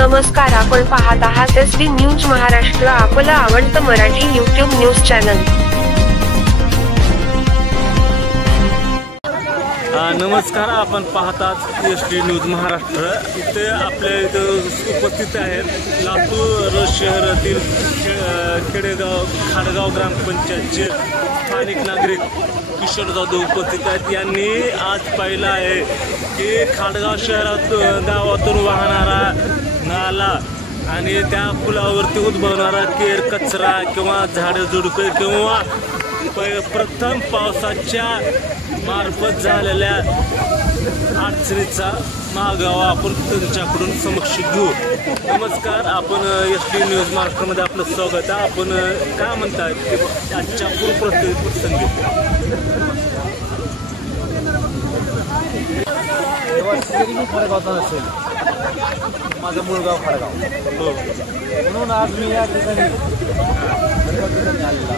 नमस्कार, आपण पाहत आहात SD न्यूज महाराष्ट्र, आपलं आवडतं मराठी YouTube न्यूज चॅनल। नमस्कार, आपण पाहतात SD न्यूज महाराष्ट्र। इथे आपल्या इथं उपस्थित आहेत लातूर शहरातील खेडेगाव खाडगाव ग्रामपंचायतचे स्थानिक नागरिक किशोर जाधव उपस्थित आहेत। यांनी आज पाहिलं आहे की खाडगाव शहरात गावातून वाहणारा नाला आणि त्या पुलावरती उद्भवणारा केर कचरा किंवा झाडे झुडपे किंवा प्रथम पावसाच्या मार्फत झालेल्या अडचणीचा मागोवा आपण त्यांच्याकडून समक्ष घेऊ। नमस्कार, आपण SD न्यूज महाराष्ट्रामध्ये आपलं स्वागत आहे। आपण काय म्हणताय आजच्या प्रसंगी? खडगावचा असेल, माझं मूळ गाव खडगाव, म्हणून आज मी या ठिकाणी आलेला।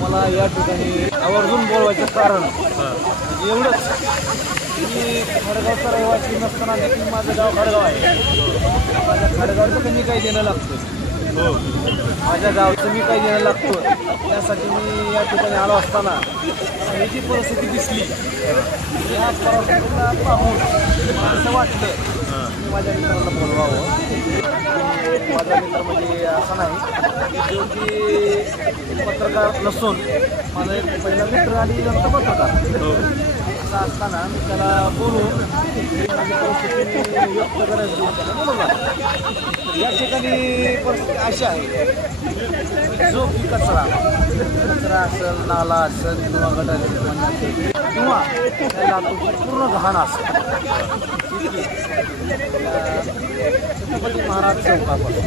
मला या ठिकाणी आवर्जून बोलवायचं कारण एवढंच की खडगावचा रहिवासी नसताना देखील माझं गाव खडगाव आहे। माझ्या खडगावचं कमी काही देणं लागतं, माझ्या गावचं मी काही देणं लागतो। त्यासाठी मी या ठिकाणी आलो असताना ही जी परिस्थिती दिसली, या परिस्थितीला पाहून असं वाटलं की माझ्या मित्राला बोलवावं। माझा मित्र म्हणजे असा नाही जो की पत्रकार नसून माझा एक पहिला मित्र आणि नंतर पत्रकार। असं असताना मी त्याला बोलून माझी परिस्थिती व्यक्त करायची त्याला बोलवला। या ठिकाणी परिस्थिती अशी आहे, जो की कचरा असेल, नाला असेल किंवा गटारी असेल किंवा त्या लातूरची पूर्ण घाण असेल, छत्रपती महाराज चौकापासून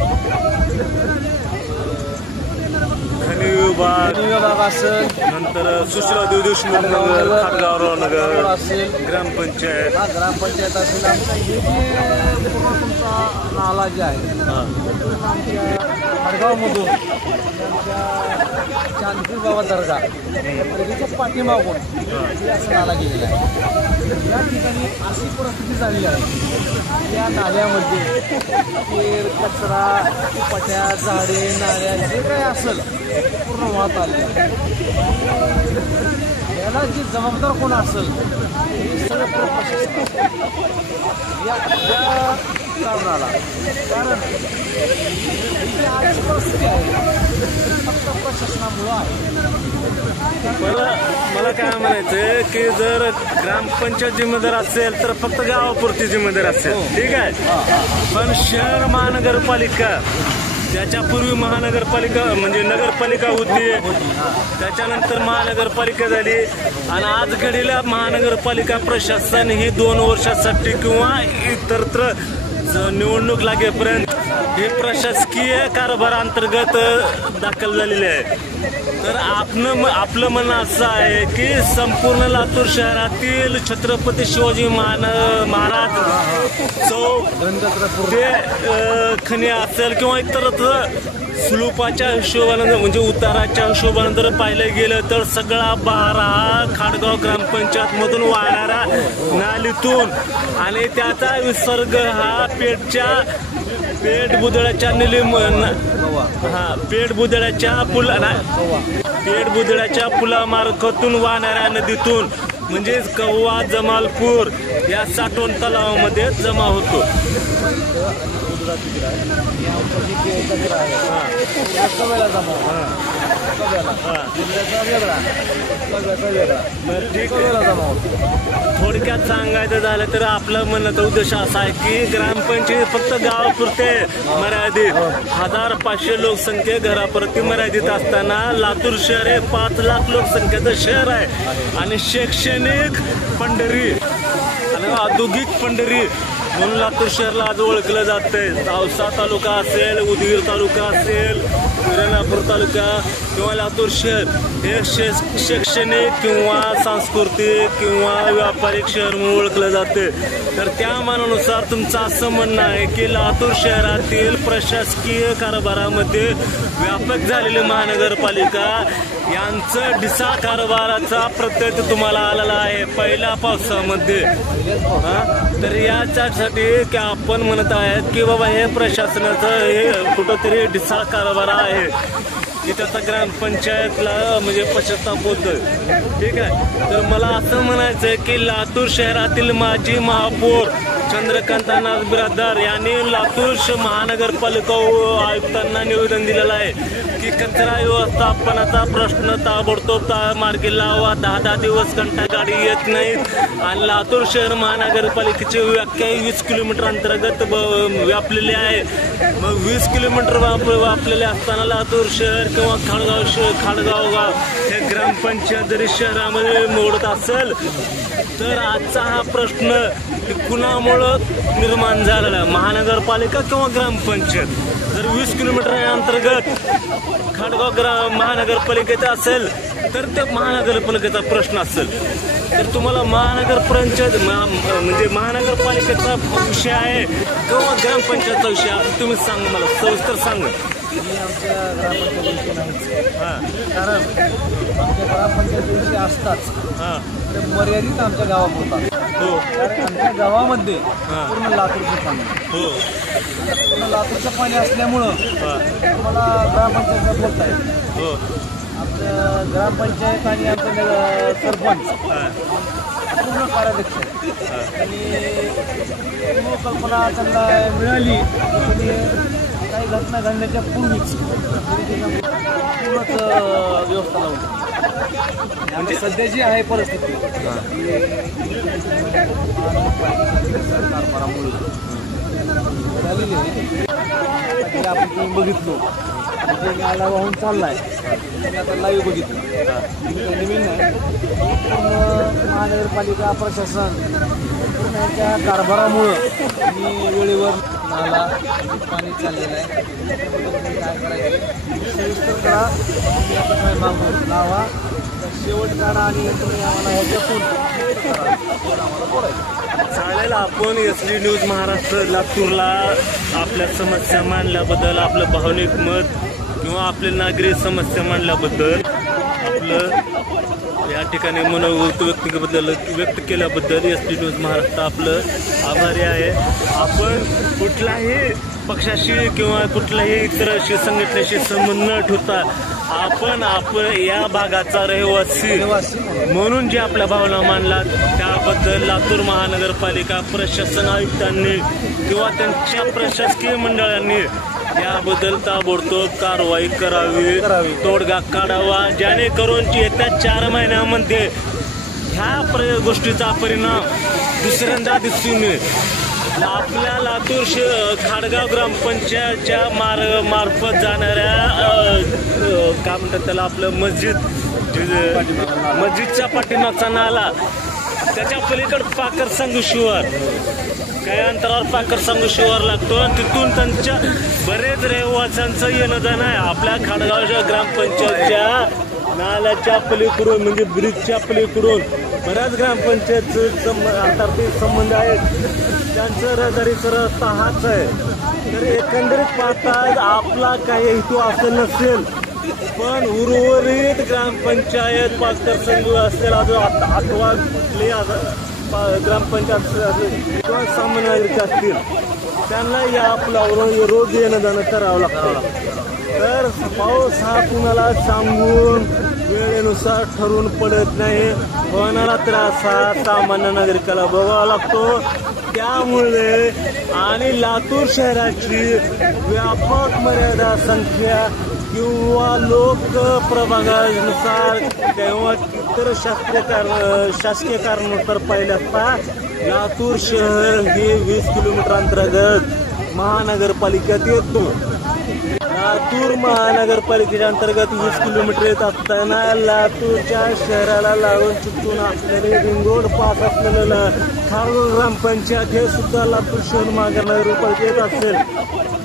खनिज विभाग असेल, नंतर सुशीला देशमुख नगर, खाडगाव नगर असेल, ग्रामपंचायत ग्रामपंचायत असेल, आमचा हे जे पूर्ण तुमचा नाला जे आहे आमच्या खडगावमधून आमच्या चांदपूर बाबा दर्गा त्याच्या पाठीमागून असं नाला गेलेला आहे। या ठिकाणी अशी परिस्थिती झाली आहे, या नाल्यामध्ये केर कचरा पट्या झाडे नाल्या जे काही असेल पूर्ण वाहत आले। याला जे जबाबदार कोण असेल हे सगळं प्रशासन या कारणाला, कारण ही आज परिस्थिती आहे फक्त प्रशासनामुळं आहे। मला काय म्हणायचंय की जर ग्रामपंचायत जिम्मेदार असेल तर फक्त गावापुरती जिम्मेदार असेल, ठीक आहे। पण शहर महानगरपालिका, त्याच्यापूर्वी महानगरपालिका म्हणजे नगरपालिका होती, त्याच्यानंतर महानगरपालिका झाली आणि आज घडीला महानगरपालिका प्रशासन ही 2 वर्षासाठी किंवा इतरत्र निवडणूक लागेपर्यंत हे प्रशासकीय कारभारांतर्गत दाखल झालेले आहे। तर आपलं म्हणणं असं आहे की संपूर्ण लातूर शहरातील छत्रपती शिवाजी महाराज चौक ते खणी असेल किंवा इतरत्र स्लूपाच्या हिशोबानं म्हणजे उताराच्या हिशोबानं जर पाहिलं गेलं तर सगळा बहार हा खाडगाव ग्रामपंचायत मधून वाहणारा नालीतून आणि त्याचा विसर्ग हा पेठ बुदळ्याच्या पेठ बुदळ्याच्या पुलामार्फतून वाहणाऱ्या नदीतून म्हणजेच कव्वा जमालपूर या साठवण तलावामध्ये जमा होतो। थोडक्यात सांगायचं झालं तर आपलं म्हणण्याचा उद्देश असा आहे की ग्रामपंचायत फक्त गावापुरते मर्यादित 1500 लोकसंख्ये घरापुरती मर्यादित असताना लातूर शहर हे 5 लाख लोकसंख्येचं शहर आहे आणि शैक्षणिक पंढरी आणि औद्योगिक पंढरी म्हणून लातूर शहराला आज ओळखलं जातंय। औसा तालुका असेल, उदगीर तालुका असेल, रेणापूर तालुका, किंवा लातूर शहर हे शैक्षणिक किंवा सांस्कृतिक किंवा व्यापारिक शहर म्हणून ओळखलं जाते, तर त्या मानानुसार तुमचं असं म्हणणं आहे की लातूर शहरातील प्रशासकीय कारभारामध्ये व्यापक झालेली महानगरपालिका यांचं ढिसाळ कारभाराचा प्रत्यय तुम्हाला आलेला आहे पहिल्या पावसामध्ये. तर याच्यासाठी की आपण म्हणत आहेत की बाबा हे प्रशासनाचं हे कुठंतरी ढिसाळ कारभार आहे की त्याचा ग्रामपंचायतला म्हणजे पश्चाताप होतोय. ठीक आहे, तर मला असं म्हणायचं आहे की लातूर शहरातील माजी महापौर चंद्रकांत नाथ बिराददार यांनी लातूर महानगरपालिका आयुक्तांना निवेदन दिलेलं आहे की कचरा व्यवस्थापनाचा प्रश्न ताबडतोब मार्गी लावा. 10 दिवस घंटा गाडी येत नाहीत आणि लातूर शहर महानगरपालिकेची व्याख्या 20 किलोमीटर अंतर्गत व्यापलेली आहे. मग 20 किलोमीटर व्यापलेले असताना लातूर शहर किंवा खाडगाव गाव हे ग्रामपंचायत जरी शहरामध्ये मोडत असेल तर आजचा हा प्रश्न कुणामुळं निर्माण झालेला आहे, महानगरपालिका किंवा ग्रामपंचायत. जर 20 किलोमीटर अंतर्गत खाडगाव महानगरपालिकेचा असेल तर ते महानगरपालिकेचा प्रश्न असेल. तर तुम्हाला महानगरपंचायत म्हणजे महानगरपालिकेचा विषय आहे किंवा ग्रामपंचायतचा विषय आहे तुम्ही सांगा, मला सविस्तर सांगा. मी आमच्या ग्रामपंचायतीविषयी नाही, कारण आमच्या ग्रामपंचायतीविषयी असताच मर्यादित आमच्या गावापुरता. कारण आमच्या गावामध्ये पूर्ण लातूरचं पाणी, पूर्ण लातूरचं पाणी असल्यामुळं मला ग्रामपंचायत बोलता येईल. आमचं ग्रामपंचायत आणि आमचं सरपंच पूर्ण कार्याध्यक्ष आणि कल्पना त्यांना मिळाली काही घटना घडण्याच्या पूर्वीच पूर्णच व्यवस्था लावली. म्हणजे सध्या जी आहे परिस्थिती कारभारामुळे झालेली आहे. आपण तुम्ही बघितलो म्हणजे नाला वाहून चाललाय, आता लाईव्ह बघितलं नवीन आहे. महानगरपालिका प्रशासन यांच्या कारभारामुळं आणि वेळेवर नाला पाणी चाललेलं आहे. काय करायचं सविस्तर करा, तुम्ही आता काय मागू लावा, शेवट काढा आणि आम्हाला ह्याच्यातून आम्हाला बोलायचं. चालेल, आपण एसडी न्यूज महाराष्ट्र लातूरला आपल्या समस्या मांडल्याबद्दल, आपलं भावनिक मत किंवा आपले नागरी समस्या मांडल्याबद्दल, आपलं या ठिकाणी मनोगत व्यक्त केल्याबद्दल एसडी न्यूज महाराष्ट्र आपलं आभारी आहे. आपण कुठल्याही पक्षाशी किंवा कुठल्याही इतर संघटनेशी संबंध न ठेवता आपण या भागाचा रहिवासी म्हणून जे आपल्या भावना मांडलात त्याबद्दल लातूर महानगरपालिका प्रशासन आयुक्तांनी किंवा त्यांच्या प्रशासकीय मंडळांनी याबद्दल ताबडतोब कारवाई करावी, तोडगा काढावा, जेणेकरून येत्या 4 महिन्यामध्ये ह्या गोष्टीचा परिणाम दुसऱ्यांदा दिसून येईल. आपल्या लातूर खाडगाव ग्रामपंचायतच्या मार्फत जाणाऱ्या काय म्हणतात त्याला आपलं मस्जिदच्या पाठीमागचा नाला, त्याच्या पलीकडे पाकर संघ शिवार, काही अंतरावर पाकर संघ शिवार लागतो आणि तिथून त्यांच्या बरेच रहिवाशांचं येणं जाणं आहे. आपल्या खाडगावच्या ग्रामपंचायतच्या नाल्याच्या पलीकडून म्हणजे ब्रिजच्या पलीकडून बऱ्याच ग्रामपंचायतचं आंतरराष्ट्रीय संबंध आहेत, त्यांचं रहदारीचा रस्ता हाच आहे. तर एकंदरीत पाहता आपला काही हेतू असं नसेल, पण उर्वरित ग्रामपंचायत पाकर संघ असेल, अजून 8वाले ग्रामपंचायत किंवा सामान्य नागरिक असतील त्यांना या आपल्यावरून रोज येणं जाणं करावं लागतं. तर पाऊस हा कुणाला सांगून वेळेनुसार ठरवून पडत नाही, होणारा त्रास हा सामान्य नागरिकाला भोगावा लागतो. त्यामुळे आणि लातूर शहराची व्यापक मर्यादा संख्या किंवा लोक प्रभागानुसार किंवा इतर शासकीय कारणानुसार पाहिले असता लातूर शहर हे 20 किलोमीटर अंतर्गत महानगरपालिकेत येतो. लातूर महानगरपालिकेच्या अंतर्गत 20 किलोमीटर येत असताना लातूरच्या शहराला लागून चिकटून असलेले रिंग रोड पास असलेलं खाडगाव ग्रामपंचायत हे सुद्धा लातूर शहर महानगरपालिकेत येत असेल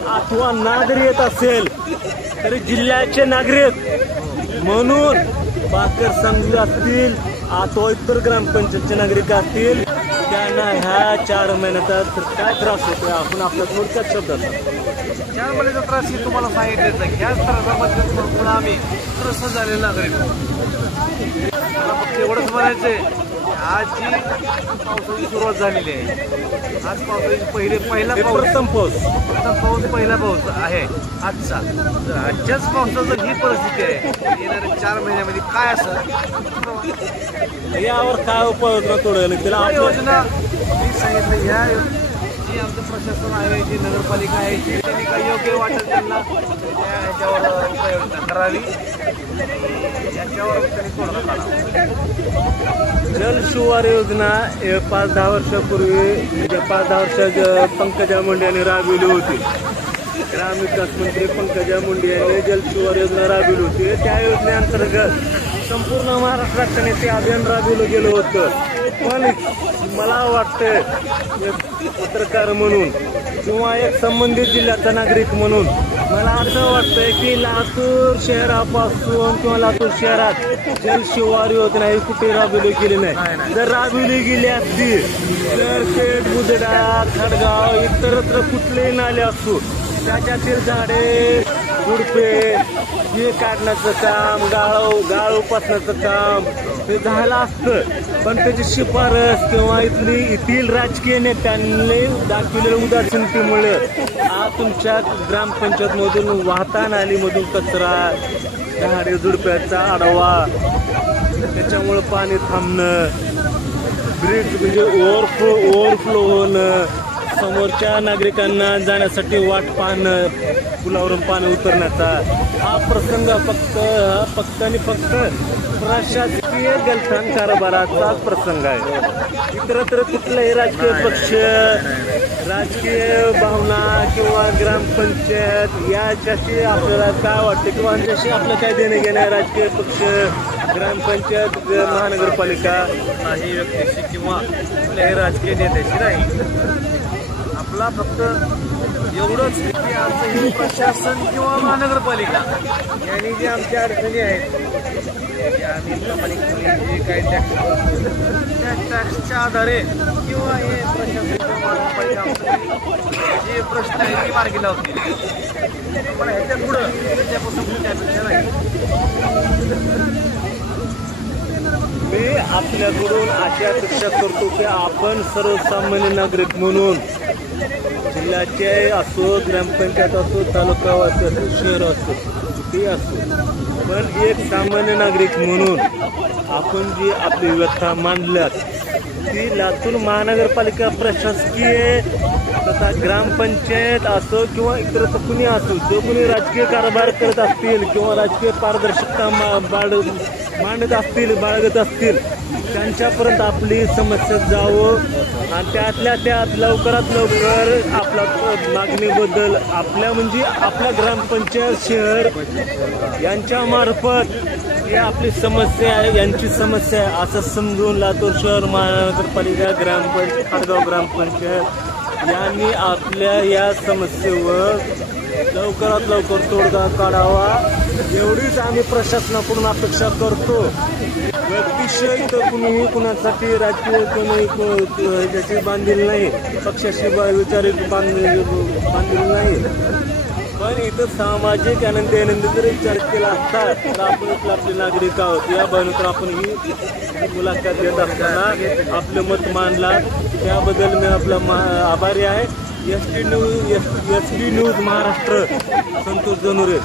अथवा नागरी येत असेल तरी जिल्ह्याचे नागरिक म्हणून बाकर सांगली असतील अथवा इतर ग्रामपंचायतचे नागरिक असतील त्यांना ह्या 4 महिन्यात काय त्रास होतोय आपण आपल्या थोडक्यात शब्दात 4 महिन्याचा त्रास हे तुम्हाला सांगितलेच आहे. ह्याच त्रासामध्ये आम्ही त्रस्त झालेले नागरिक मला फक्त एवढंच म्हणायचंय, आज जी पावसाची सुरुवात झालेली आहे, आज पावसाची पहिला प्रथम पाऊस पहिला पाऊस आहे आजचा. तर आजच्याच पावसाचं ही परिस्थिती आहे, येणाऱ्या 4 महिन्यामध्ये काय असेल यावर काय उपाययोजना थोडं त्याला योजना मी सांगितलं. ह्या जी आमचं प्रशासन आहे, जी नगरपालिका आहे, जी त्यांनी काही योग्य वाटेल त्यांना ह्याच्यावर उपाययोजना करावी, याच्यावर त्यांनी तोडगा काढावा. जल शिवार योजना 5-10 वर्षापूर्वी म्हणजे 5-10 वर्षात पंकजा मुंडे यांनी राबविली होती. ग्रामविकास मंत्री पंकजा मुंडे यांनी जल शिवार योजना राबविली होती. त्या योजनेअंतर्गत संपूर्ण महाराष्ट्रात ते अभियान राबविलं गेलं होतं. पण मला वाटतं एक पत्रकार म्हणून किंवा एक संबंधित जिल्ह्याचा नागरिक म्हणून मला असं वाटतंय की लातूर शहरापासून किंवा लातूर शहरात जल शिवार योजना ही कुठे राबविली गेली नाही. जर राबविली गेली असती तर पेठ, बुधडा, खडगाव इतरत्र कुठलेही नाले असतो त्याच्यातील झाडे झुडपे हे काढण्याचं काम, गाळ उपासण्याचं काम हे झालं असतं. पण त्याची शिफारस किंवा येथील राजकीय नेत्यांनी दाखविलेल्या उदासीनतेमुळे आज तुमच्या ग्रामपंचायतमधून वाहता नालीमधून कचरा, झाडे झुडप्याचा आढावा, त्याच्यामुळे पाणी थांबणं, ब्रिज म्हणजे ओव्हरफ्लो होणं, समोरच्या नागरिकांना जाण्यासाठी वाट पाहणं, पुलावरून पाणी उतरण्याचा हा प्रसंग फक्त आणि फक्त प्रशासकीय गलथान कारभाराचाच प्रसंग आहे. इतरत्र कुठलाही राजकीय पक्ष, राजकीय भावना किंवा ग्रामपंचायत याच्याशी आपल्याला काय वाटते किंवा यांच्याशी आपलं काय देणं घेणं आहे. राजकीय पक्ष, ग्रामपंचायत, महानगरपालिका काही व्यक्तीशी किंवा कुठल्याही राजकीय नेत्याशी नाही. आपला फक्त एवढंच की आमचं हे प्रशासन किंवा महानगरपालिका यांनी जे आमच्या अडचणी आहेत, आम्ही प्रामाणिकपणे जे काही टॅक्स भरतो त्या टॅक्सच्या आधारे किंवा हे प्रशासन किंवा महानगरपालिका आमचं जे प्रश्न आहेत ते मार्गी लावतील. पण ह्याच्या पुढं त्याच्यापासून कुठे अपेक्षा नाही. मी आपल्याकडून अशी अपेक्षा करतो की आपण सर्वसामान्य नागरिक म्हणून जिल्ह्याचे असो, ग्रामपंचायत असो, तालुका असो, शहर असो, कुठेही असो, पण एक सामान्य नागरिक म्हणून आपण जी आपली व्यथा मांडल्यात ती लातूर महानगरपालिका प्रशासकीय तथा ग्रामपंचायत असो किंवा इतर कुणी असो, जो कुणी राजकीय कारभार करत असतील किंवा राजकीय पारदर्शकता मांडत असतील, बाळगत असतील त्यांच्यापर्यंत आपली समस्या जावं आणि त्यातल्या त्यात लवकरात लवकर आपला मागणीबद्दल आपल्या ग्रामपंचायत, शहर यांच्यामार्फत ही आपली समस्या आहे, यांची समस्या आहे असं समजून लातूर शहर महानगरपालिका, ग्रामपंचायत, खडगाव ग्रामपंचायत यांनी आपल्या या समस्येवर लवकरात लवकर तोडगा काढावा एवढीच आम्ही प्रशासनाकडून अपेक्षा करतो. व्यक्तिशय तर कुणीही कुणासाठी राजकीय कोणी ह्याची बांधील नाही, पक्षाशी विचारित बांधील नाही. पण इथं सामाजिक आनंदी जर विचार केला असता तर आपण इथलं आपले नागरिक आहोत. या भावनेतून आपण ही मुलाखत घेत असताना आपलं मत मांडला त्याबद्दल मी आपला आभारी आहे. ST news Maharashtra, Santosh जनोरे.